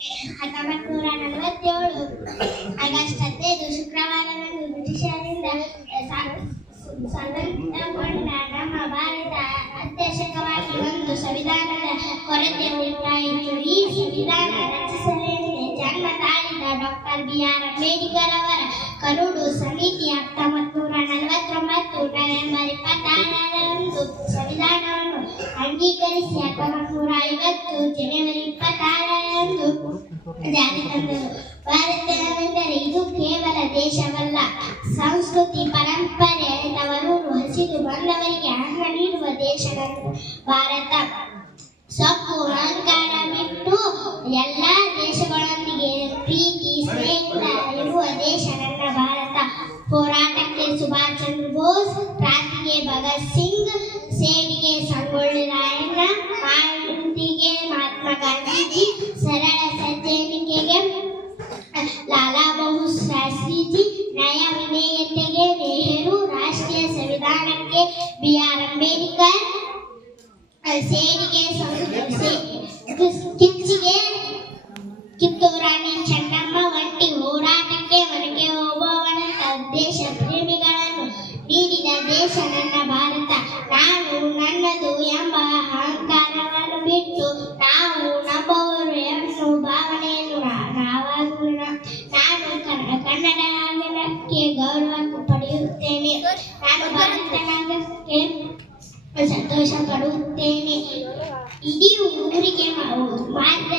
1947 August 15 ಶುಕ್ರವಾರದಂದು ಬ್ರಿಟಿಷರಿಂದ ಸ್ವತಂತ್ರಗೊಂಡ ನಮ್ಮ ಭಾರತ ಅತ್ಯವಶ್ಯಕವಾಗಿ ಒಂದು ಸಂವಿಧಾನದ ಕೊರತೆ ಉಂಟಾಯಿತು. ಈ ಸಂವಿಧಾನ ರಚಿಸಲೆಂದೇ ಜನ್ಮ ತಾಳಿದ ಡಾಕ್ಟರ್ ಬಿ.ಆರ್. ಅಂಬೇಡ್ಕರ್ ಅವರ ಕರಡು ಸಮಿತಿ 1949 ನವೆಂಬರ್ 26ರಂದು ಸಂವಿಧಾನವನ್ನು ಅಂಗೀಕರಿಸಿ 1950 ಜನವರಿ 26ರಂದು ಜಾರಿ ತಂದರು. ಭಾರತವೆಂದರೆ ಇದು ಕೇವಲ ದೇಶವಲ್ಲ, ಸಂಸ್ಕೃತಿ, ಪರಂಪರೆ, ತವರೂರು, ಹಸಿದು ಬಂದವರಿಗೆ ಅನ್ನ ನೀಡುವ ದೇಶ ನನ್ನ ಭಾರತ. ಸೊಕ್ಕು ಅಹಂಕಾರ ಬಿಟ್ಟು ಎಲ್ಲ ದೇಶಗಳೊಂದಿಗೆ ಪ್ರೀತಿ ಸ್ನೇಹ ಇರುವ ದೇಶ ನನ್ನ ಭಾರತ. ಹೋರಾಟಕ್ಕೆ ಸುಭಾಷ್ ಚಂದ್ರ ಬೋಸ್, ಕ್ರಾಂತಿಗೆ ಭಗತ್ ಸಿಂಗ್, ಸೇಡಿಗೆ ಸಂಗೊಳ್ಳಿ ರಾಯಣ್ಣ, ಕ್ರಾಂತಿಗೆ ಮಹಾತ್ಮ ಗಾಂಧೀಜಿ, ಸರಳ ಸಜ್ಜನಿಕೆಗೆ ಲಾಲಾ ಬಹದ್ದೂರ್ ಶಾಸ್ತ್ರೀಜಿ, ನ್ಯಾಯ ವಿಧೇಯತೆಗೆ ನೆಹರು, ರಾಷ್ಟ್ರೀಯ ಸಂವಿಧಾನಕ್ಕೆ ಬಿ.ಆರ್. ಅಂಬೇಡ್ಕರ್, ಸೇಡಿಗೆ ಕಿಚ್ಚಿಗೆ ಕಿತ್ತೂರಾಣಿ ಚೆನ್ನಮ್ಮ, ಒಂಟಿ ಹೋರಾಟಕ್ಕೆ ಹೊರಗೆ ಹೋಗುವವನಂತ ದೇಶ ಪ್ರೇಮಿಗಳನ್ನು ನೀಡಿದ ದೇಶ ನನ್ನ ಭಾರತ. ನಾನು ನನ್ನದು ಎಂಬ ಅಹಂಕಾರವನ್ನು ಬಿಟ್ಟು ನಾವು ನಮ್ಮವರು ಎಂಬ ಭಾವನೆಯನ್ನು ನಾನು ಕನ್ನಡಕ್ಕೆ ಗೌರವ ಪಡೆಯುತ್ತೇನೆ. ನಾನು ಭಾರತನಾಗಕ್ಕೆ ಸಂತೋಷ ಪಡುತ್ತೇನೆ. ಇಡೀ ಊರಿಗೆ ಮಾರ್ಗ